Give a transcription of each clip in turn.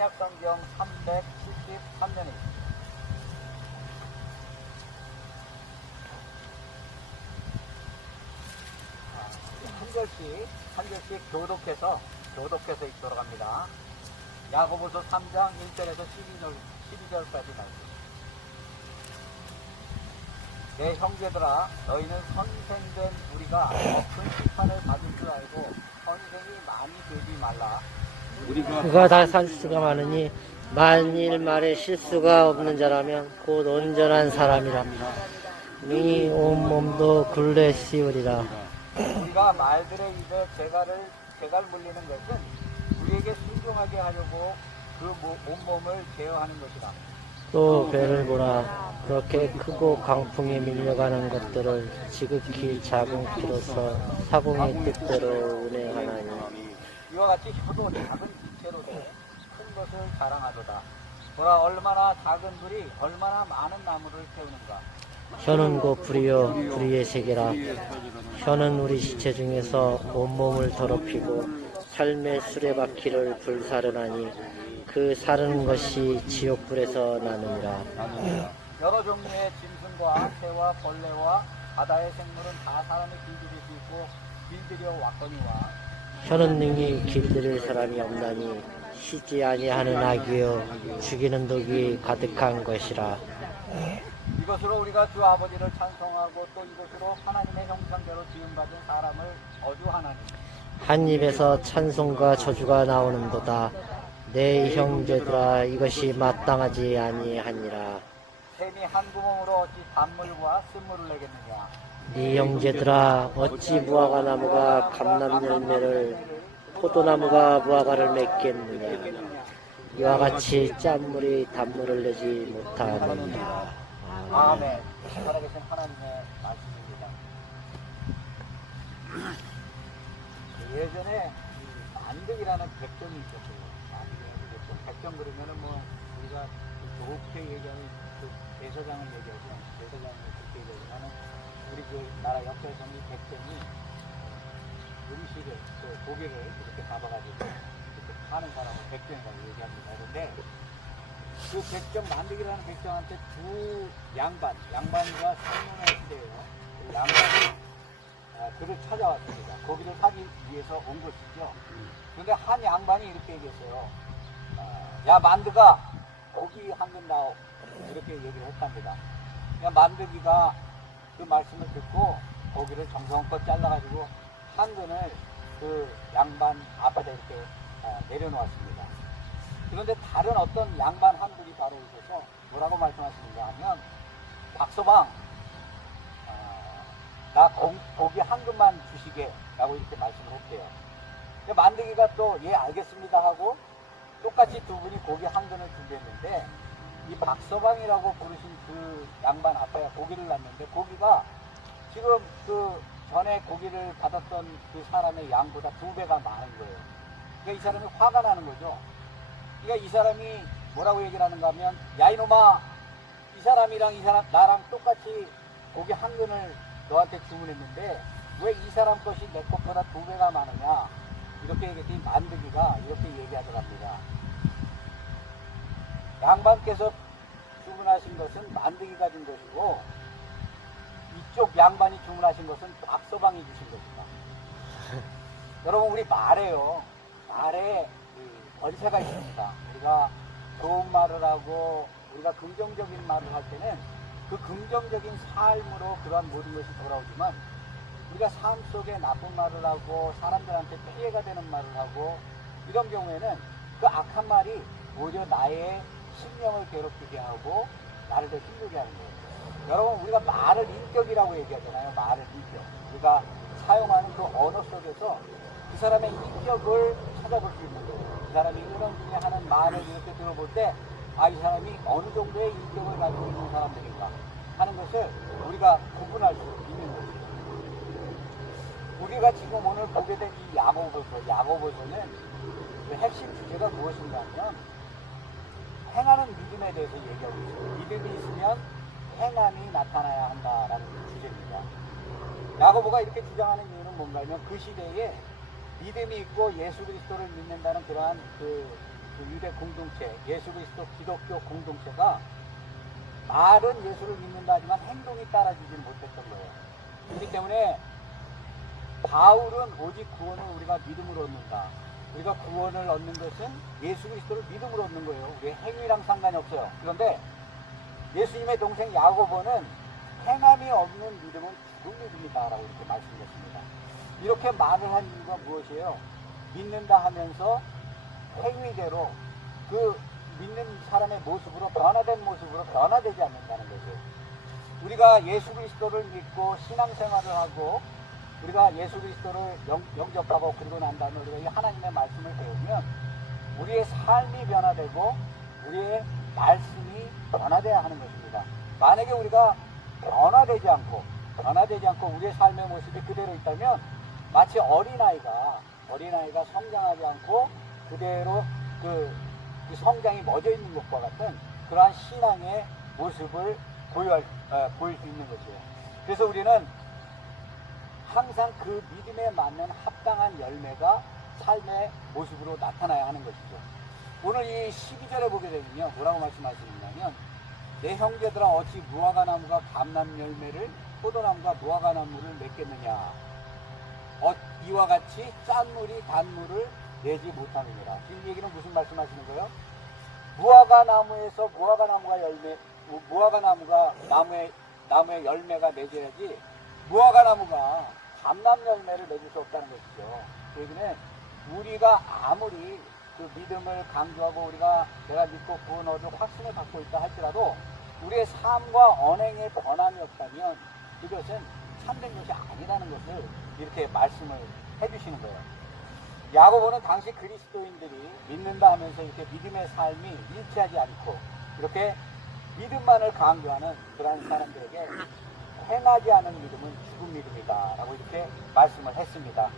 신약성경 373년입니다. 한 절씩 교독해서 읽도록 합니다. 야고보서 3장 1절에서 12절까지 말씀. 내 형제들아, 너희는 선생된 우리가 큰 심판을 받을 줄 알고 선생이 많이 되지 말라. 그가 다 실수가 많으니 만일 말에 실수가 없는 자라면 곧 온전한 사람이라. 네 온몸도 굴레 씌우리라. 우리가 말들의 입에 재갈 물리는 것은 우리에게 순종하게 하려고 그 온몸을 제어하는 것이다. 또 배를 보라. 그렇게 크고 강풍에 밀려가는 것들을 지극히 작은 키로서 사공의 뜻대로 운행하나니. 이와 같이 혀도 작은 빛체로 큰 것을 자랑하도다. 보라, 얼마나 작은 불이 얼마나 많은 나무를 태우는가. 혀는 곧 불이요 불의의 세계라. 혀는 우리 시체 중에서 온몸을 더럽히고 삶의 수레바퀴를 불사르나니 그 사르는 것이 지옥불에서 나느니라. 여러 종류의 짐승과 새와 벌레와 바다의 생물은 다 사람의 길들일 수 있고 길들여 왔거니와. 혀는 능히 길들일 사람이 없나니 쉬지 아니하는 악이요 죽이는 독이 가득한 것이라. 이것으로 우리가 주 아버지를 찬송하고 또 이것으로 하나님의 형상대로 지음받은 사람을 거주하나니. 한 입에서 찬송과 저주가 나오는도다. 내 형제들아, 이것이 마땅하지 아니하니라. 샘이 한 구멍으로 어찌 단물과 쓴물을 내겠느냐. 네 형제들아, 어찌 무화과 나무가 감람 열매를 포도나무가 무화과를 맺겠느냐. 이와 같이 짠물이 단물을 내지 못하느니라. 아멘. 살아계신 하나님의 말씀입니다. 예전에 만득이라는 백정이 있었어요. 백정 그러면은 뭐 우리가 좋게 얘기하는 그 대서장을 얘기하죠. 대서장을 그렇게 얘기하지만은 우리 그 나라 역사에서는 이 백정이 음식을 고기를 이렇게 잡아가지고 이렇게 파는 사람을 백정이라고 얘기합니다. 그런데 그 백정 만득이라는 백정한테 두 양반과 상문의 시대예요. 그 양반이 그를 찾아왔습니다. 고기를 사기 위해서 온 것이죠. 그런데 한 양반이 이렇게 얘기했어요. 야, 만드가 고기 한 근 나오. 이렇게 얘기를 했답니다. 만드기가 그 말씀을 듣고 고기를 정성껏 잘라가지고 한 근을 그 양반 앞에다 이렇게 내려놓았습니다. 그런데 다른 어떤 양반 한 분이 바로 오셔서 뭐라고 말씀하시는가 하면, 박서방, 나 고기 한 근만 주시게 라고 이렇게 말씀을 했대요. 만드기가 또 예 알겠습니다 하고 똑같이 두 분이 고기 한 근을 준비했는데, 이 박서방이라고 부르신 그 양반 앞에 고기를 놨는데 고기가 지금 그 전에 고기를 받았던 그 사람의 양보다 2배가 많은 거예요. 그러니까 이 사람이 화가 나는 거죠. 그러니까 이 사람이 뭐라고 얘기를 하는가 하면, 야 이놈아, 이 사람이랑 나랑 똑같이 고기 한 근을 너한테 주문했는데 왜 이 사람 것이 내 것보다 2배가 많으냐, 이렇게 얘기했더니 만드기가 이렇게 얘기하더랍니다. 양반께서 주문하신 것은 만드기가 준 것이고 이쪽 양반이 주문하신 것은 박서방이 주신 것이다. 여러분, 우리 말에요, 말에 권세가 있습니다. 우리가 좋은 말을 하고 우리가 긍정적인 말을 할 때는 그 긍정적인 삶으로 그러한 모든 것이 돌아오지만, 우리가 삶 속에 나쁜 말을 하고 사람들한테 피해가 되는 말을 하고 이런 경우에는 그 악한 말이 오히려 나의 심령을 괴롭히게 하고 나를 더 힘들게 하는 거예요. 여러분, 우리가 말을 인격이라고 얘기하잖아요. 말을 인격. 우리가 사용하는 그 언어 속에서 그 사람의 인격을 찾아볼 수 있는 거예요. 그 사람이 은연중에 하는 말을 이렇게 들어볼 때, 아, 이 사람이 어느 정도의 인격을 가지고 있는 사람들인가 하는 것을 우리가 구분할 수 있는 거예요. 우리가 지금 오늘 보게 된 이 야고보서는 그 핵심 주제가 무엇인가 하면, 행하는 믿음에 대해서 얘기하고 있어요. 믿음이 있으면 행함이 나타나야 한다라는 주제입니다. 야고보가 이렇게 주장하는 이유는 뭔가 하면, 그 시대에 믿음이 있고 예수 그리스도를 믿는다는 그러한 그 그 유대 공동체, 예수 그리스도 기독교 공동체가 말은 예수를 믿는다 하지만 행동이 따라주지 못했던 거예요. 그렇기 때문에 바울은 오직 구원을 우리가 믿음으로 얻는다. 우리가 구원을 얻는 것은 예수 그리스도를 믿음으로 얻는 거예요. 우리의 행위랑 상관이 없어요. 그런데 예수님의 동생 야고보는 행함이 없는 믿음은 죽은 믿음이다 라고 이렇게 말씀드렸습니다. 이렇게 말을 한 이유가 무엇이에요? 믿는다 하면서 행위대로 그 믿는 사람의 모습으로 변화된 모습으로 변화되지 않는다는 거죠. 우리가 예수 그리스도를 믿고 신앙생활을 하고 우리가 예수 그리스도를 영접하고 그리고 난 다음에 우리가 이 하나님의 말씀을 배우면 우리의 삶이 변화되고 우리의 말씀이 변화되어야 하는 것입니다. 만약에 우리가 변화되지 않고 우리의 삶의 모습이 그대로 있다면 마치 어린아이가 성장하지 않고 그대로 그 성장이 멎어 있는 것과 같은 그러한 신앙의 모습을 보일 수 있는 것이에요. 그래서 우리는 항상 그 믿음에 맞는 합당한 열매가 삶의 모습으로 나타나야 하는 것이죠. 오늘 이 12절에 보게 되면요, 뭐라고 말씀하시느냐면 내 형제들아 어찌 무화과 나무가 감람 열매를 포도나무가 무화과 나무를 맺겠느냐. 이와 같이 짠 물이 단물을 내지 못하느니라. 지금 얘기는 무슨 말씀하시는 거예요? 무화과 나무에서 무화과 나무가 나무의 열매가 맺어야지 무화과 나무가 감람 열매를 맺을 수 없다는 것이죠. 그 얘기는 우리가 아무리 그 믿음을 강조하고 우리가 내가 믿고 구원 얻을 확신을 갖고 있다 할지라도 우리의 삶과 언행에 변함이 없다면 그것은 참된 것이 아니라는 것을 이렇게 말씀을 해주시는 거예요. 야고보는 당시 그리스도인들이 믿는다 하면서 이렇게 믿음의 삶이 일치하지 않고 이렇게 믿음만을 강조하는 그런 사람들에게 행하지 않은 믿음은 죽은 믿음이다 라고 이렇게 말씀을 했습니다.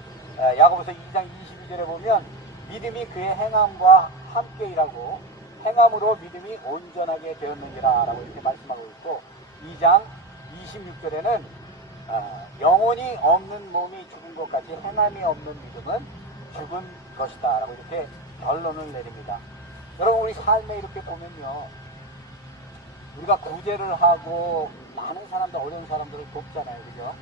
야고보서 2장 22절에 보면 믿음이 그의 행함과 함께 일하고 행함으로 믿음이 온전하게 되었느니라 라고 이렇게 말씀하고 있고 2장 26절에는 영혼이 없는 몸이 죽은 것 같이 행함이 없는 믿음은 죽은 것이다 라고 이렇게 결론을 내립니다. 여러분 우리 삶에 이렇게 보면요, 우리가 구제를 하고 많은 사람들, 어려운 사람들을 돕잖아요. 그죠?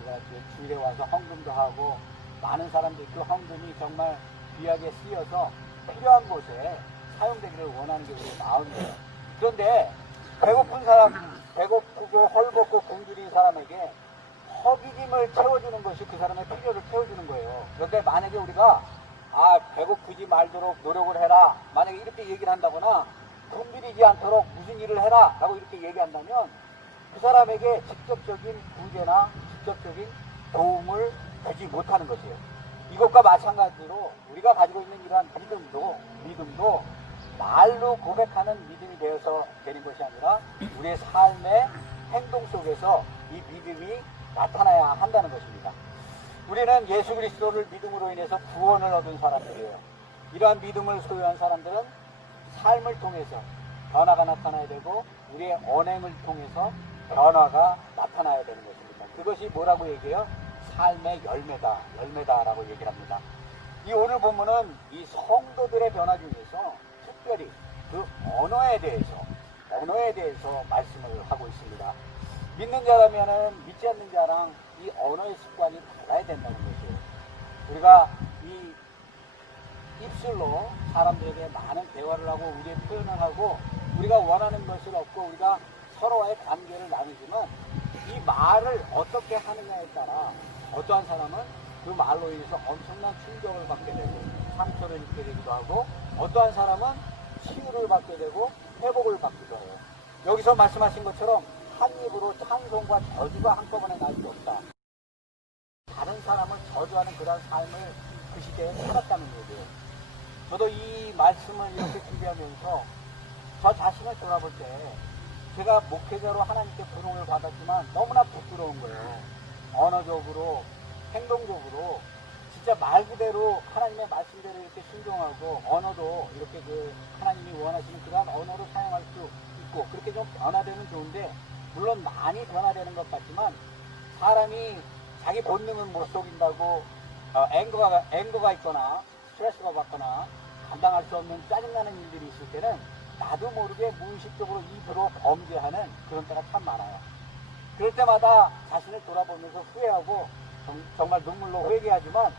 우리가 주일에 와서 헌금도 하고 많은 사람들이 그 헌금이 정말 귀하게 쓰여서 필요한 곳에 사용되기를 원하는 게 우리의 마음이에요. 그런데 배고픈 사람, 배고프고 헐벗고 굶주린 사람에게 허기짐을 채워주는 것이 그 사람의 필요를 채워주는 거예요. 그런데 만약에 우리가 배고프지 말도록 노력을 해라, 만약에 이렇게 얘기를 한다거나 굶주리지 않도록 무슨 일을 해라 라고 이렇게 얘기한다면 그 사람에게 직접적인 구제나 직접적인 도움을 주지 못하는 것이에요. 이것과 마찬가지로 우리가 가지고 있는 이러한 믿음도 말로 고백하는 믿음이 되어서 되는 것이 아니라 우리의 삶의 행동 속에서 이 믿음이 나타나야 한다는 것입니다. 우리는 예수 그리스도를 믿음으로 인해서 구원을 얻은 사람들이에요. 이러한 믿음을 소유한 사람들은 삶을 통해서 변화가 나타나야 되고 우리의 언행을 통해서 변화가 나타나야 되는 것입니다. 그것이 뭐라고 얘기해요? 삶의 열매다라고 얘기를 합니다. 이 오늘 본문은 이 성도들의 변화 중에서 특별히 그 언어에 대해서 말씀을 하고 있습니다. 믿는 자라면은 믿지 않는 자랑 이 언어의 습관이 달라야 된다는 것이에요. 우리가 이 입술로 사람들에게 많은 대화를 하고 우리의 표현을 하고 우리가 원하는 것을 얻고 우리가 서로와의 관계를 나누지만 이 말을 어떻게 하느냐에 따라 어떠한 사람은 그 말로 인해서 엄청난 충격을 받게 되고 상처를 입게 되기도 하고 어떠한 사람은 치유를 받게 되고 회복을 받기도 해요. 여기서 말씀하신 것처럼 한 입으로 찬송과 저주가 한꺼번에 날 수 없다. 다른 사람을 저주하는 그런 삶을 그 시대에 살았다는 얘기예요. 저도 이 말씀을 이렇게 준비하면서 저 자신을 돌아볼 때 제가 목회자로 하나님께 부름을 받았지만 너무나 부끄러운 거예요. 언어적으로, 행동적으로 진짜 말 그대로 하나님의 말씀대로 이렇게 순종하고 언어도 이렇게 그 하나님이 원하시는 그러한 언어로 사용할 수 있고 그렇게 좀 변화되면 좋은데 물론 많이 변화되는 것 같지만 사람이 자기 본능은 못 속인다고 앵거가 있거나 스트레스가 받거나 감당할 수 없는 짜증나는 일들이 있을 때는 나도 모르게 무의식적으로 입으로 범죄하는 그런 때가 참 많아요. 그럴 때마다 자신을 돌아보면서 후회하고 정말 눈물로 회개하지만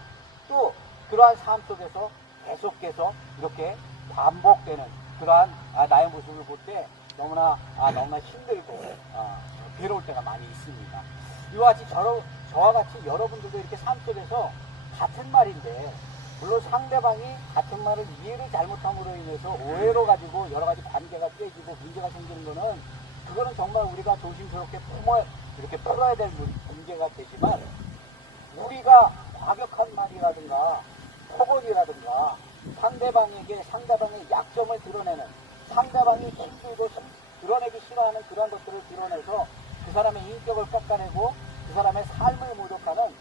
또 그러한 삶 속에서 계속해서 이렇게 반복되는 그러한 나의 모습을 볼 때 너무나 힘들고 괴로울 때가 많이 있습니다. 이와 같이 저와 같이 여러분들도 이렇게 삶 속에서 같은 말인데 물론 상대방이 같은 말을 이해를 잘못함으로 인해서 오해로 가지고 여러 가지 관계가 깨지고 문제가 생기는 거는 그거는 정말 우리가 조심스럽게 이렇게 풀어야 될 문제가 되지만 우리가 과격한 말이라든가 폭언이라든가 상대방의 약점을 드러내는 상대방이 힘들고 드러내기 싫어하는 그런 것들을 드러내서 그 사람의 인격을 깎아내고 그 사람의 삶을 모독하는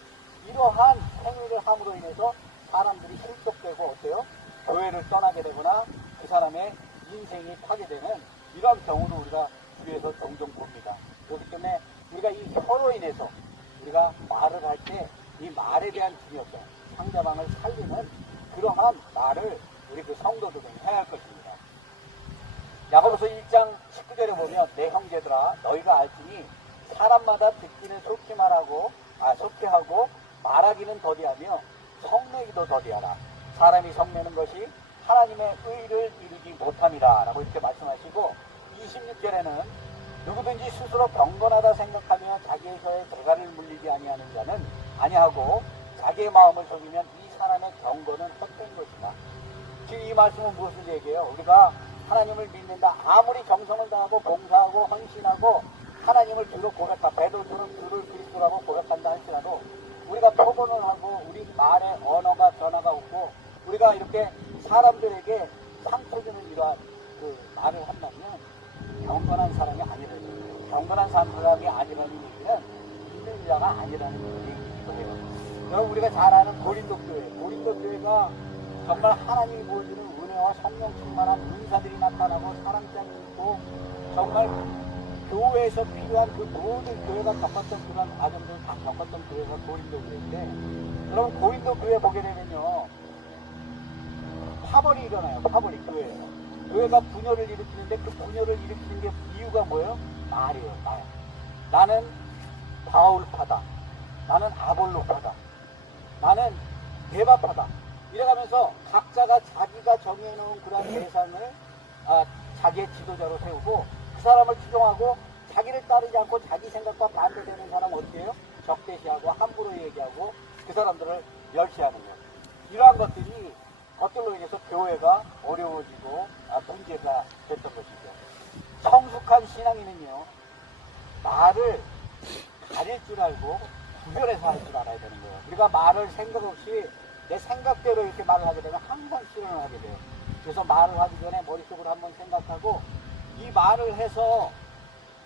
이러한 행위를 함으로 인해서 사람들이 실족되고 어때요? 교회를 떠나게 되거나 그 사람의 인생이 파괴되는 이런 경우도 우리가 주위에서 종종 봅니다. 그렇기 때문에 우리가 이 혀로 인해서 우리가 말을 할 때 이 말에 대한 중요성, 상대방을 살리는 그러한 말을 우리 그 성도들은 해야 할 것입니다. 야고보서 1장 19절에 보면 내 형제들아 너희가 알지니 사람마다 듣기는 속히 하고 말하기는 더디하며 성내기도 더디하라. 사람이 성내는 것이 하나님의 의를 이루지 못함이라 라고 이렇게 말씀하시고 26절에는 누구든지 스스로 경건하다 생각하며 자기의 혀에 재갈을 물리지 아니하는 자는 아니하고 자기의 마음을 속이면 이 사람의 경건은 헛된 것이다. 지금 이 말씀은 무엇을 얘기해요? 우리가 하나님을 믿는다. 아무리 정성을 다하고 봉사하고 헌신하고 하나님을 주로 고백하고 베드로처럼 주를 그리스도라고 고백한다 할지라도 우리가 폭언을 하고 우리 말의 언어가 변화가 없고 우리가 이렇게 사람들에게 상처 주는 이러한 그 말을 한다면 경건한 사람이 아니라는 얘기예요. 경건한 사람이 아니라는 얘기는 믿는 자가 아니라는 얘기이기도 해요. 여러분 우리가 잘 아는 고린도 교회가 정말 하나님이 보여주는 은혜와 성령 충만한 은사들이 나타나고 사랑장이 있고 정말 교회에서 필요한 그 모든 교회가 겪었던 그런 과정들을 다 겪었던 교회가 고린도 교회인데 여러분 고린도 교회 보게 되면요 파벌이 일어나요. 파벌이 교회가 분열을 일으키는데 그 분열을 일으키는 게 이유가 뭐예요? 말이에요. 말. 나는 바울파다. 나는 아볼로파다. 나는 대바파다. 이래가면서 각자가 자기가 정해놓은 그런 대상을 자기의 지도자로 세우고 그 사람을 추종하고 자기를 따르지 않고 자기 생각과 반대되는 사람 어떻게 해요? 적대시하고 함부로 얘기하고 그 사람들을 멸시하는 것. 이러한 것들이 것들로 인해서 교회가 어려워지고 문제가 됐던 것이죠. 성숙한 신앙인은요 말을 가릴 줄 알고 구별해서 할 줄 알아야 되는 거예요. 우리가 말을 생각 없이 내 생각대로 이렇게 말을 하게 되면 항상 실현을 하게 돼요. 그래서 말을 하기 전에 머릿속으로 한번 생각하고 이 말을 해서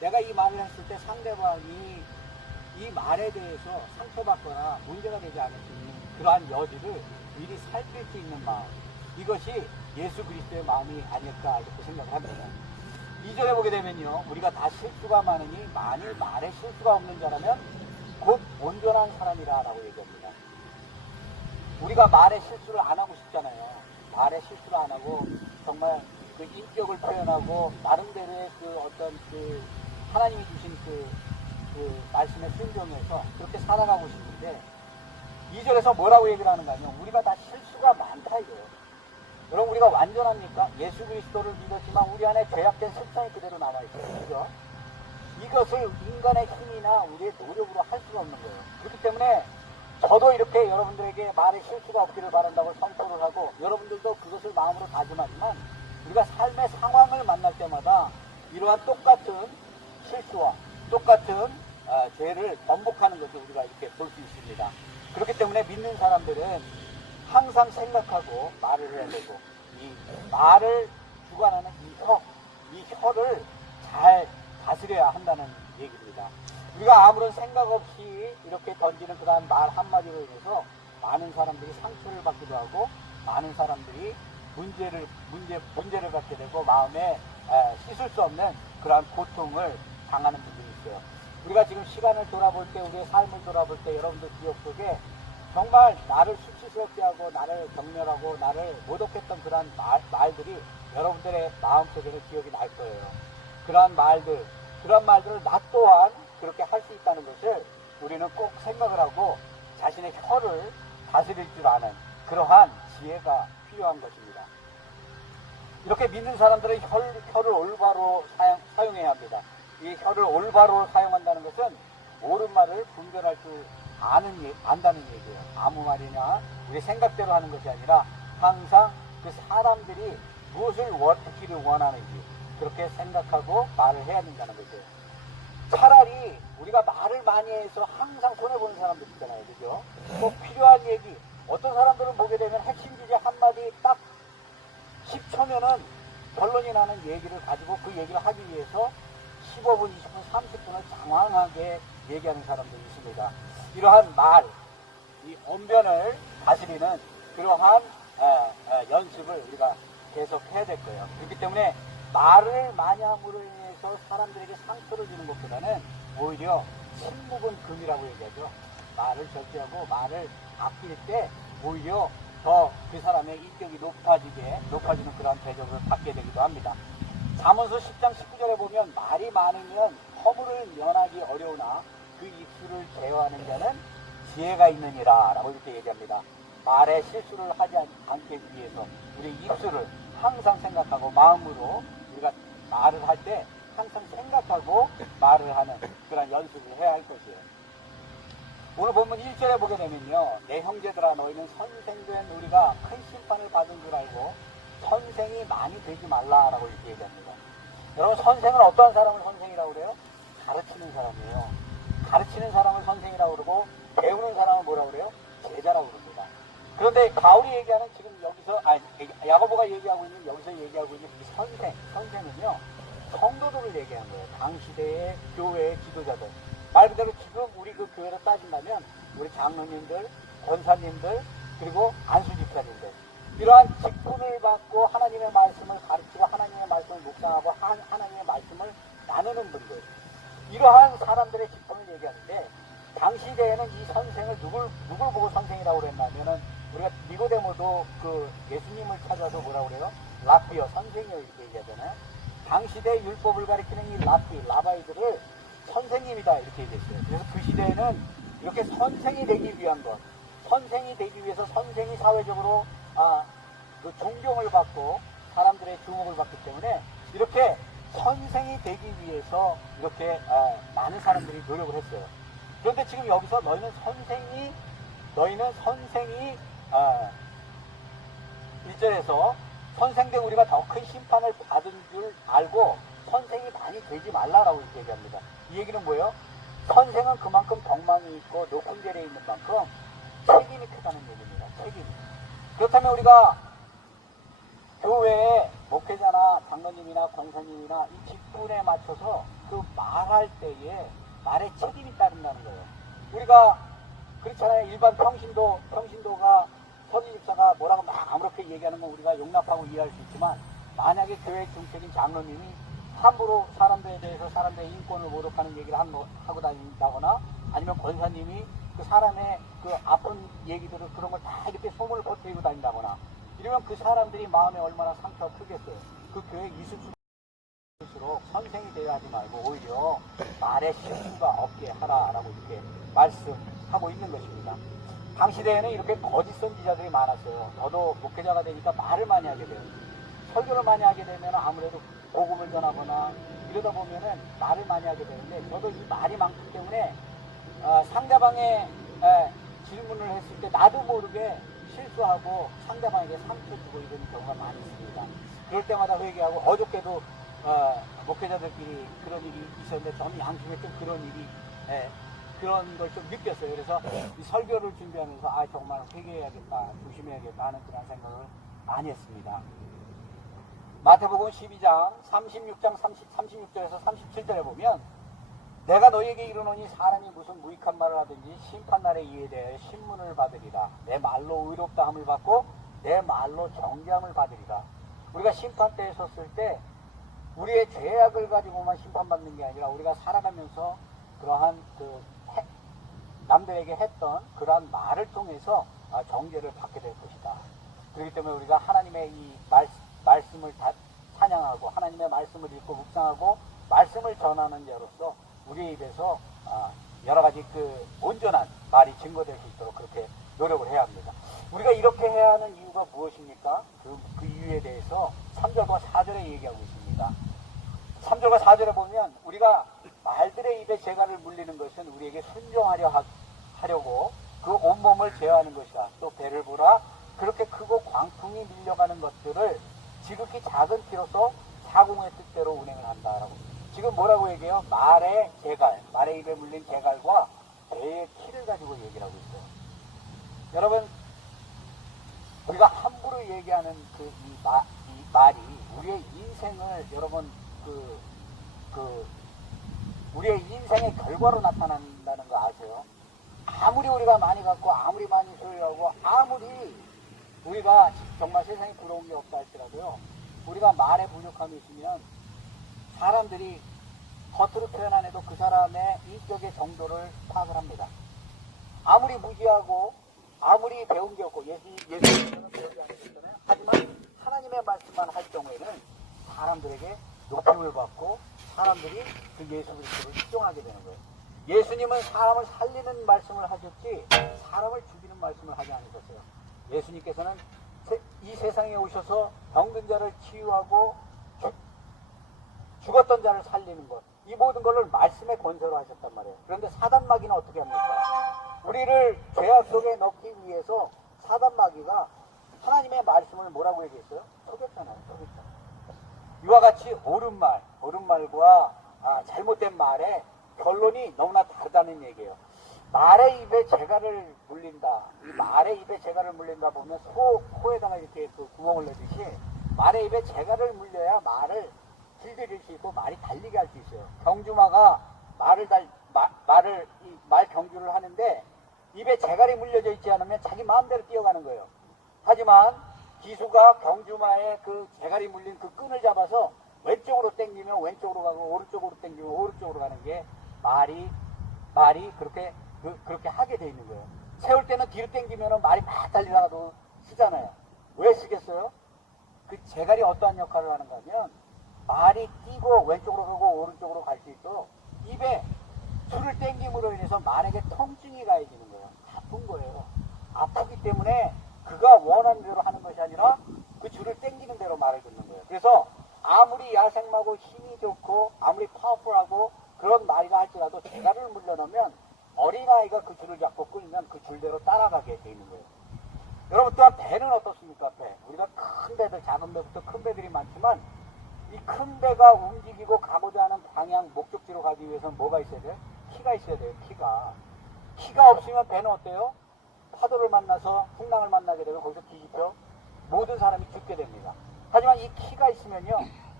내가 이 말을 했을 때 상대방이 이 말에 대해서 상처받거나 문제가 되지 않을 수 있는 그러한 여지를 미리 살필 수 있는 마음, 이것이 예수 그리스도의 마음이 아닐까 이렇게 생각을 합니다. 2절에 보게 되면요 우리가 다 실수가 많으니 만일 말에 실수가 없는 자라면 곧 온전한 사람이라 라고 얘기합니다. 우리가 말에 실수를 안 하고 싶잖아요. 말에 실수를 안 하고 정말 그 인격을 표현하고 나름대로의 그 어떤 그 하나님이 주신 그 말씀에 순종해서 그렇게 살아가고 싶은데 2절에서 뭐라고 얘기를 하는가 하면 우리가 다 실수가 많다 이거예요. 여러분 우리가 완전합니까? 예수 그리스도를 믿었지만 우리 안에 죄악된 습성이 그대로 남아있어요. 그죠? 이것을 인간의 힘이나 우리의 노력으로 할 수가 없는 거예요. 그렇기 때문에 저도 이렇게 여러분들에게 말에 실수가 없기를 바란다고 선포를 하고 여러분들도 그것을 마음으로 다짐하지만 우리가 삶의 상황을 만날 때마다 이러한 똑같은 실수와 똑같은 죄를 번복하는 것을 우리가 이렇게 볼 수 있습니다. 그렇기 때문에 믿는 사람들은 항상 생각하고 말을 해야 되고 이 말을 주관하는 이 혀를 잘 다스려야 한다는 얘기입니다. 우리가 아무런 생각 없이 이렇게 던지는 그러한 말 한마디로 인해서 많은 사람들이 상처를 받기도 하고 많은 사람들이 문제를 갖게 되고 마음에 씻을 수 없는 그러한 고통을 당하는 분들이 있어요. 우리가 지금 시간을 돌아볼 때 우리의 삶을 돌아볼 때 여러분들 기억 속에 정말 나를 수치스럽게 하고 나를 경멸하고 나를 모독했던 그러한 말들이 여러분들의 마음속에는 기억이 날 거예요. 그러한 말들을 나 또한 그렇게 할 수 있다는 것을 우리는 꼭 생각을 하고 자신의 혀를 다스릴 줄 아는 그러한 지혜가 필요한 것입니다. 이렇게 믿는 사람들은 혀를 올바로 사용해야 합니다. 이 혀를 올바로 사용한다는 것은 옳은 말을 분별할 줄 안다는 얘기예요. 아무 말이나 우리 생각대로 하는 것이 아니라 항상 그 사람들이 무엇을 듣기를 원하는지 그렇게 생각하고 말을 해야 된다는 거죠. 차라리 우리가 말을 많이 해서 항상 손해보는 사람들 있잖아요. 그죠? 꼭 필요한 얘기, 어떤 사람들은 보게 되면 핵심 주제 한마디 딱 10초면은 결론이 나는 얘기를 가지고 그 얘기를 하기 위해서 15분, 20분, 30분을 장황하게 얘기하는 사람들이 있습니다. 이러한 이 언변을 다스리는 그러한 연습을 우리가 계속 해야 될 거예요. 그렇기 때문에 말을 많이 함으로 인해서 사람들에게 상처를 주는 것보다는 오히려 침묵은 금이라고 얘기하죠. 말을 절제하고 말을 아낄 때 오히려 더 그 사람의 인격이 높아지는 그런 대접을 받게 되기도 합니다. 잠언서 10장 19절에 보면 말이 많으면 허물을 면하기 어려우나 그 입술을 제어하는 자는 지혜가 있느니라 라고 이렇게 얘기합니다. 말에 실수를 하지 않기 위해서 우리 입술을 항상 생각하고 마음으로 우리가 말을 할 때 항상 생각하고 말을 하는 그런 연습을 해야 할 것이에요. 오늘 본문 1절에 보게 되면요. 내 형제들아 너희는 선생된 우리가 큰 심판을 받은 줄 알고 선생이 많이 되지 말라라고 이렇게 얘기합니다. 여러분 선생은 어떠한 사람을 선생이라고 그래요? 가르치는 사람이에요. 가르치는 사람을 선생이라고 그러고 배우는 사람은 뭐라고 그래요? 제자라고 그럽니다. 그런데 바울이 얘기하는 지금 여기서 야고보가 얘기하고 있는 여기서 얘기하고 있는 이 선생은요 성도들을 얘기하는 거예요. 당시대의 교회의 지도자들. 말 그대로 지금 우리 그 교회로 따진다면 우리 장로님들, 권사님들, 그리고 안수 집사님들 이러한 직분을 받고 하나님의 말씀을 가르치고 하나님의 말씀을 묵상하고 하나님의 말씀을 나누는 분들 이러한 사람들의 직분을 얘기하는데 당시 때에는 이 선생을 누굴 보고 선생이라고 그랬냐면은 우리가 니고데모도 그 예수님을 찾아서 뭐라고 그래요? 랍비요 선생이요 이렇게 얘기하잖아요. 당시대 율법을 가리키는 이 라바이들을 선생님이다 이렇게 얘기했어요. 그래서 그 시대에는 이렇게 선생이 되기 위한 것, 선생이 되기 위해서 선생이 사회적으로 그 존경을 받고 사람들의 주목을 받기 때문에 이렇게 선생이 되기 위해서 이렇게 많은 사람들이 노력을 했어요. 그런데 지금 여기서 너희는 선생이 1절에서 선생된 우리가 더 큰 심판을 받은 줄 알고 선생이 많이 되지 말라라고 이렇게 얘기합니다. 이 얘기는 뭐예요? 선생은 그만큼 덕망이 있고 높은 자리에 있는 만큼 책임이 크다는 얘기입니다. 책임. 그렇다면 우리가 교회의 목회자나 장로님이나 권사님이나 이 직분에 맞춰서 그 말할 때에 말에 책임이 따른다는 거예요. 우리가 그렇잖아요. 일반 평신도가 서기집사가 뭐라고 막 아무렇게 얘기하는 건 우리가 용납하고 이해할 수 있지만 만약에 교회 중책인 장로님이 함부로 사람들에 대해서 사람들의 인권을 모독하는 얘기를 하고 다닌다거나 아니면 권사님이 그 사람의 그 아픈 얘기들을 그런 걸 다 이렇게 소문을 퍼뜨리고 다닌다거나 이러면 그 사람들이 마음에 얼마나 상처가 크겠어요. 그 교회 이수수일수록 선생이 되어야 하지 말고 오히려 말에 실수가 없게 하라라고 이렇게 말씀하고 있는 것입니다. 당시대에는 이렇게 거짓 선지자들이 많았어요. 저도 목회자가 되니까 말을 많이 하게 돼요. 설교를 많이 하게 되면 아무래도 복음을 전하거나 이러다 보면은 말을 많이 하게 되는데 저도 이 말이 많기 때문에 상대방의 질문을 했을 때 나도 모르게 실수하고 상대방에게 상처 주고 이런 경우가 많이 있습니다. 그럴 때마다 회개하고 어저께도 목회자들끼리 그런 일이 있었는데 저는 양심에 좀 그런 일이 그런 걸 좀 느꼈어요. 그래서 이 설교를 준비하면서 정말 회개해야겠다, 조심해야겠다 하는 그런 생각을 많이 했습니다. 마태복음 12장 36절에서 37절에 보면 내가 너희에게 이르노니 사람이 무슨 무익한 말을 하든지 심판날에 이에 대해 신문을 받으리라. 내 말로 의롭다 함을 받고 내 말로 정죄함을 받으리라. 우리가 심판대에 섰을 때 우리의 죄악을 가지고만 심판받는 게 아니라 우리가 살아가면서 그러한 남들에게 했던 그러한 말을 통해서 정죄를 받게 될 것이다. 그렇기 때문에 우리가 하나님의 이 말씀을 찬양하고 하나님의 말씀을 읽고 묵상하고 말씀을 전하는 자로서 우리의 입에서 여러 가지 그 온전한 말이 증거될 수 있도록 그렇게 노력을 해야 합니다. 우리가 이렇게 해야 하는 이유가 무엇입니까? 그 이유에 대해서 3절과 4절에 얘기하고 있습니다. 3절과 4절에 보면 우리가 말들의 입에 재갈을 물리는 것은 우리에게 순종하려고 그 온몸을 제어하는 것이다. 또 배를 보라. 그렇게 크고 광풍이 밀려가는 것들을 지극히 작은 피로서 사공의 뜻대로 운행을 한다라고. 지금 뭐라고 얘기해요? 말의 재갈, 말의 입에 물린 재갈과 배의 키를 가지고 얘기를 하고 있어요. 여러분, 우리가 함부로 얘기하는 이 말이 우리의 인생을 여러분 우리의 인생의 결과로 나타난다는 거 아세요? 아무리 우리가 많이 갖고 아무리 많이 소유하고 아무리 우리가 정말 세상에 부러운 게 없다 할지라도요, 우리가 말에 부족함이 있으면 사람들이 겉으로 표현 안 해도 그 사람의 인격의 정도를 파악을 합니다. 아무리 무지하고 아무리 배운 게 없고 예수님께서는 배우지 않으셨잖아요. 하지만 하나님의 말씀만 할 경우에는 사람들에게 높임을 받고 사람들이 그 예수 그리스도를 수종하게 되는 거예요. 예수님은 사람을 살리는 말씀을 하셨지 사람을 죽이는 말씀을 하지 않으셨어요. 예수님께서는 이 세상에 오셔서 병든 자를 치유하고 죽었던 자를 살리는 것, 이 모든 것을 말씀의 권세로 하셨단 말이에요. 그런데 사단마귀는 어떻게 합니까? 우리를 죄악 속에 넣기 위해서 사단마귀가 하나님의 말씀을 뭐라고 얘기했어요? 속였잖아요. 속였잖아요. 이와 같이 옳은 말과 잘못된 말의 결론이 너무나 다르다는 얘기예요. 말의 입에 재갈을 물린다. 이 말의 입에 재갈을 물린다 보면 코에다가 이렇게 그 구멍을 내듯이 말의 입에 재갈을 물려야 말을 길들일 수 있고 말이 달리게 할 수 있어요. 경주마가 말 경주를 하는데 입에 재갈이 물려져 있지 않으면 자기 마음대로 뛰어가는 거예요. 하지만 기수가 경주마에 그 재갈이 물린 그 끈을 잡아서 왼쪽으로 당기면 왼쪽으로 가고 오른쪽으로 당기면 오른쪽으로 가는 게 말이 그렇게 하게 돼 있는 거예요. 세울 때는 뒤로 당기면 말이 막 달리다가도 쓰잖아요. 왜 쓰겠어요? 그 재갈이 어떠한 역할을 하는가 하면 말이 뛰고 왼쪽으로 가고 오른쪽으로 갈 수 있도록 입에 줄을 당김으로 인해서 말에게 통증이 가해지는 거예요. 아픈 거예요. 아프기 때문에 그가 원하는 대로 하는 것이 아니라 그 줄을 당기는 대로 말을 듣는 거예요. 그래서 아무리 야생마고 힘이 좋고 아무리 파워풀하고 그런 말이라 할지라도 재갈을 물려놓으면 어린아이가 그 줄을 잡고 끌면 그 줄대로 따라가게 돼 있는 거예요. 여러분, 또한 배는 어떻습니까? 배. 우리가 큰 배들, 작은 배부터 큰 배들이 많지만 이 큰 배가 움직이고 가고자 하는 방향, 목적지로 가기 위해서는 뭐가 있어야 돼요? 키가 있어야 돼요. 키가 없으면 배는 어때요? 파도를 만나서 풍랑을 만나게 되면 거기서 뒤집혀 모든 사람이 죽게 됩니다. 하지만 이 키가 있으면요,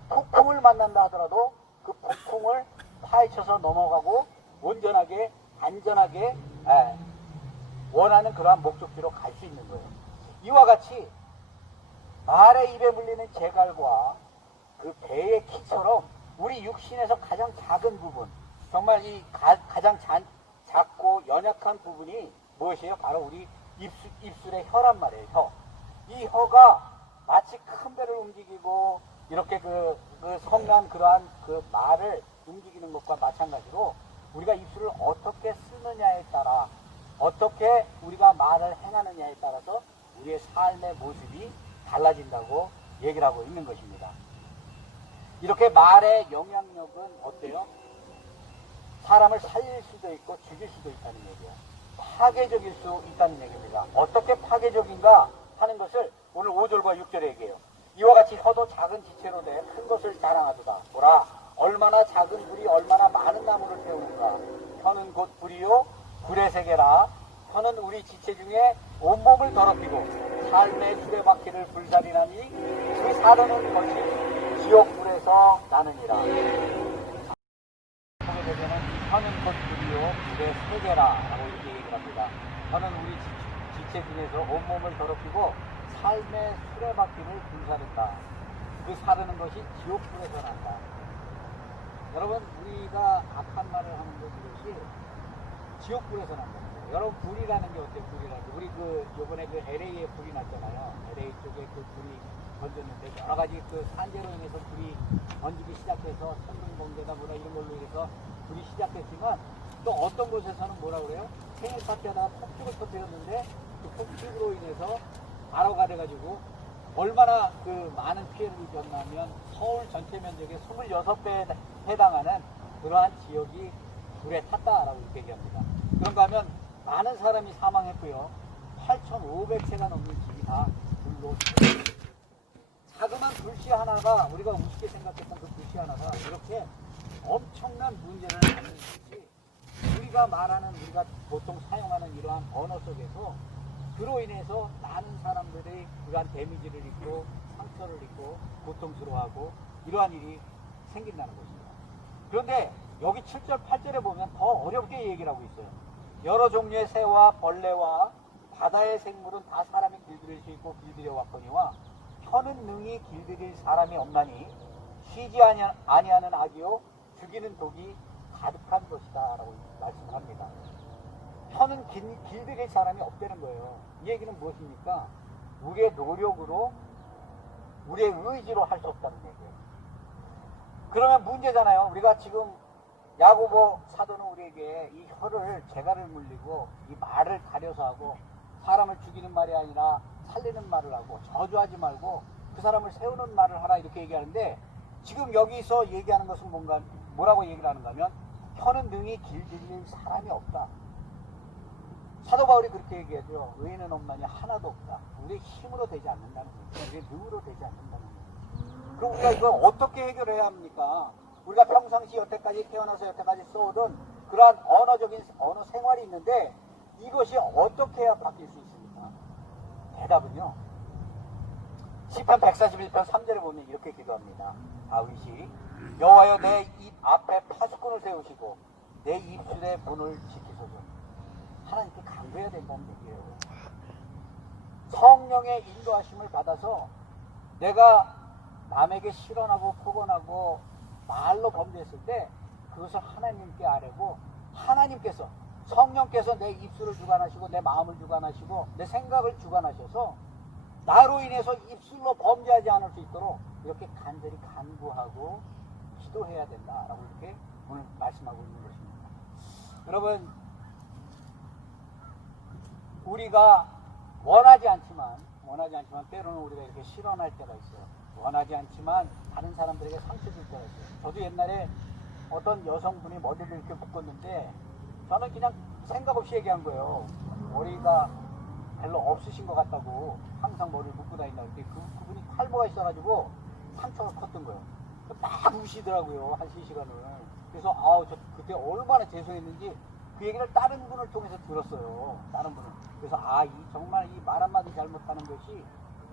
폭풍을 만난다 하더라도 그 폭풍을 파헤쳐서 넘어가고 온전하게 안전하게 원하는 그러한 목적지로 갈 수 있는 거예요. 이와 같이 말의 입에 물리는 재갈과 그 배의 키처럼 우리 육신에서 가장 작은 부분, 정말 이 가장 작고 연약한 부분이 무엇이에요? 바로 우리 입술의 혀란 말이에요. 혀. 이 혀가 마치 큰 배를 움직이고 이렇게 그 성난 그러한 그 말을 움직이는 것과 마찬가지로 우리가 입술을 어떻게 쓰느냐에 따라, 어떻게 우리가 말을 행하느냐에 따라서 우리의 삶의 모습이 달라진다고 얘기를 하고 있는 것입니다. 이렇게 말의 영향력은 어때요? 사람을 살릴 수도 있고 죽일 수도 있다는 얘기예요. 파괴적일 수 있다는 얘기입니다. 어떻게 파괴적인가 하는 것을 오늘 5절과 6절에 얘기해요. 이와 같이 혀도 작은 지체로 돼 큰 것을 자랑하도다. 보라, 얼마나 작은 불이 얼마나 많은 나무를 태우는가. 혀는 곧 불이요 불의 세계라. 혀는 우리 지체 중에 온몸을 더럽히고 삶의 수레바퀴를 불살이나니 그 사르는 것이 지옥불에서 나느니라. 보게 되면 혀는 곧 불이요 불의 세계라 라고 이렇게 얘기를 합니다. 혀는 우리 지체 중에서 온몸을 더럽히고 삶의 수레바퀴를 불사른다. 그 사르는 것이 지옥불에서 난다. 여러분, 우리가 악한 말을 하는 것, 이것이 지옥불에서 난다는 거예요. 여러분 불이라는 게 어때요? 불이라는 게 우리 요번에 LA에 불이 났잖아요. LA 쪽에 불이 번졌는데 여러 가지 산재로 인해서 불이 번지기 시작해서 천둥 번개다 뭐다 이런 걸로 인해서 불이 시작했지만 또 어떤 곳에서는 뭐라 그래요? 생일 파티하다가 폭죽을 터뜨렸는데 그 폭죽으로 인해서 발화가 돼가지고 얼마나 많은 피해를 입었냐면 서울 전체 면적의 26배에 해당하는 그러한 지역이 불에 탔다라고 이렇게 얘기합니다. 그런가 하면 많은 사람이 사망했고요. 8,500채가 넘는 집이 다 불로 자그마한 불씨 하나가 우리가 우습게 생각했던 그 불씨 하나가 이렇게 엄청난 문제를 갖는 것이 우리가 보통 사용하는 이러한 언어 속에서 그로 인해서 많은 사람들이 그러한 데미지를 입고 상처를 입고 고통스러워하고 이러한 일이 생긴다는 것입니다. 그런데 여기 7절, 8절에 보면 더 어렵게 얘기를 하고 있어요. 여러 종류의 새와 벌레와 바다의 생물은 다 사람이 길들일 수 있고 길들여 왔거니와 혀는 능히 길들일 사람이 없나니 쉬지 아니하는 악이요 죽이는 독이 가득한 것이다 라고 말씀을 합니다. 혀는 길들일 사람이 없다는 거예요. 이 얘기는 무엇입니까? 우리의 노력으로 우리의 의지로 할 수 없다는 얘기예요. 그러면 문제잖아요. 우리가 지금 야고보 사도는 우리에게 이 혀를 재갈을 물리고 이 말을 가려서 하고 사람을 죽이는 말이 아니라 살리는 말을 하고 저주하지 말고 그 사람을 세우는 말을 하라 이렇게 얘기하는데 지금 여기서 얘기하는 것은 뭐라고 얘기를 하는가 하면 혀는 능히 길들일 사람이 없다. 사도 바울이 그렇게 얘기하죠. 의인은 없나니 하나도 없다. 우리의 힘으로 되지 않는다는 거예요. 우리의 능으로 되지 않는다는 거예요. 그럼 우리가 이걸 어떻게 해결해야 합니까? 우리가 평상시 여태까지 태어나서 여태까지 써오던 그러한 언어 생활이 있는데 이것이 어떻게 해야 바뀔 수 있습니까? 대답은요. 시편 141편 3절에 보면 이렇게 기도합니다. 다윗이 여호와여 내 입 앞에 파수꾼을 세우시고 내 입술의 문을 지키소서. 하나님께 간구해야 된다는 얘기예요. 성령의 인도하심을 받아서 내가 남에게 실언하고 폭언하고 말로 범죄했을 때 그것을 하나님께 아뢰고 하나님께서 성령께서 내 입술을 주관하시고 내 마음을 주관하시고 내 생각을 주관하셔서 나로 인해서 입술로 범죄하지 않을 수 있도록 이렇게 간절히 간구하고 기도해야 된다라고 이렇게 오늘 말씀하고 있는 것입니다. 여러분 우리가 원하지 않지만 때로는 우리가 이렇게 실언할 때가 있어요. 원하지 않지만 다른 사람들에게 상처 줄 때가 있어요. 저도 옛날에 어떤 여성분이 머리를 이렇게 묶었는데 저는 그냥 생각 없이 얘기한 거예요. 머리가 별로 없으신 것 같다고 항상 머리를 묶고 다닌다고 했더니 그분이 탈모가 있어가지고 상처가 컸던 거예요. 막 우시더라고요. 한 3시간을. 그래서 저 그때 얼마나 죄송했는지 그 얘기를 다른 분을 통해서 들었어요. 다른 분을. 그래서 정말 이 말 한마디 잘못하는 것이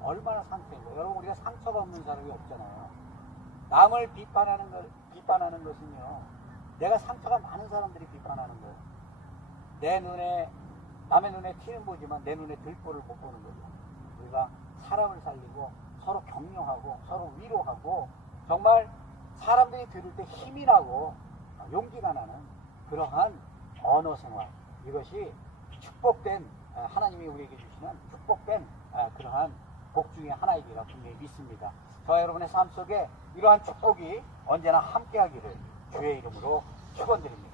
얼마나 상처인 거예요. 여러분 우리가 상처가 없는 사람이 없잖아요. 남을 비판하는 것은요. 내가 상처가 많은 사람들이 비판하는 거예요. 남의 눈에 티는 보지만 내 눈에 들보를 못 보는 거죠. 우리가 사람을 살리고 서로 격려하고 서로 위로하고 정말 사람들이 들을 때 힘이 나고 용기가 나는 그러한 언어 생활, 이것이 축복된 하나님이 우리에게 주시는 축복된 그러한 복 중에 하나이기라 분명히 믿습니다. 저와 여러분의 삶 속에 이러한 축복이 언제나 함께하기를 주의 이름으로 축원드립니다.